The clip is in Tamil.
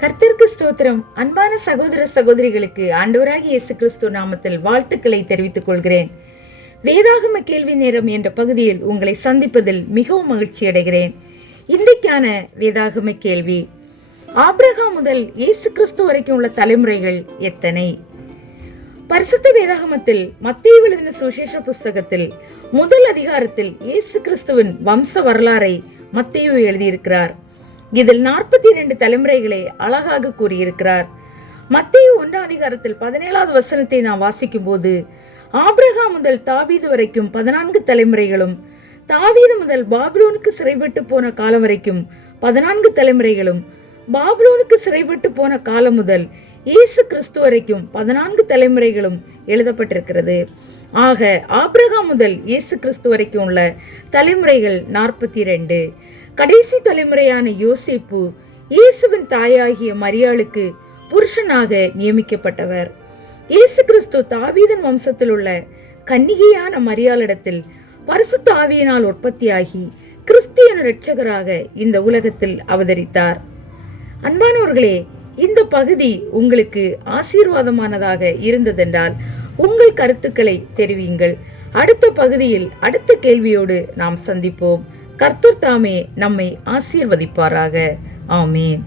கர்த்தருக்கு ஸ்தோத்திரம். அன்பான சகோதர சகோதரிகளுக்கு ஆண்டவராகிய இயேசு கிறிஸ்து நாமத்தில் வாழ்த்துக்களை தெரிவித்துக் கொள்கிறேன். வேதாகம கேள்வி நேரம் என்ற பகுதியில் உங்களை சந்திப்பதில் மிகவும் மகிழ்ச்சி அடைகிறேன். இன்றைக்கான வேதாகம கேள்வி ஆப்ரஹா முதல் இயேசு கிறிஸ்து வரைக்கும் உள்ள தலைமுறைகள் எத்தனை? பரிசுத்த வேதாகமத்தில் மத்திய எழுதின சுசேஷ புஸ்தகத்தில் முதல் அதிகாரத்தில் இயேசு கிறிஸ்துவின் வம்ச வரலாறை மத்திய எழுதியிருக்கிறார். இதில் நாற்பத்தி இரண்டு தலைமுறைகளை அழகாக கூறியிருக்கிறார். மத்திய ஒன்றாம் அதிகாரத்தில் பதினேழாவது வசனத்தை நாம் வாசிக்கும் போது ஆப்ரஹா முதல் தாவீது வரைக்கும் பதினான்கு தலைமுறைகளும் தாவீது முதல் பாபிலோனுக்கு சிறைப்பட்டு போன காலம் வரைக்கும் பதினான்கு தலைமுறைகளும் பாபிலோனுக்கு சிறைப்பட்டு போன காலம் முதல் இயேசு கிறிஸ்து வரைக்கும் பதினான்கு தலைமுறைகளும் எழுதப்பட்டிருக்கிறது. ஆக ஆப்ரஹா முதல் இயேசு கிறிஸ்து வரைக்கும் உள்ள தலைமுறைகள் நாற்பத்தி ரெண்டு கடைசி தலைமுறையான யோசிப்பு இயேசுவின் தாயாகிய மரியாளுக்கு புருஷனாக நியமிக்கப்பட்டவர். இயேசு கிறிஸ்து தாவீதன் வம்சத்தில் உள்ள கன்னிகையான மரியாளிடத்தில் பரிசுத்த ஆவியினால் உற்பத்தியாகி கிறிஸ்தியன் இரட்சகராக இந்த உலகத்தில் அவதரித்தார். அன்பானவர்களே இந்த பகுதி உங்களுக்கு ஆசீர்வாதமானதாக இருந்ததென்றால் உங்கள் கருத்துக்களை தெரிவியுங்கள். அடுத்த பகுதியில் அடுத்த கேள்வியோடு நாம் சந்திப்போம். கர்த்தர் தாமே நம்மை ஆசீர்வதிப்பாராக. ஆமேன்.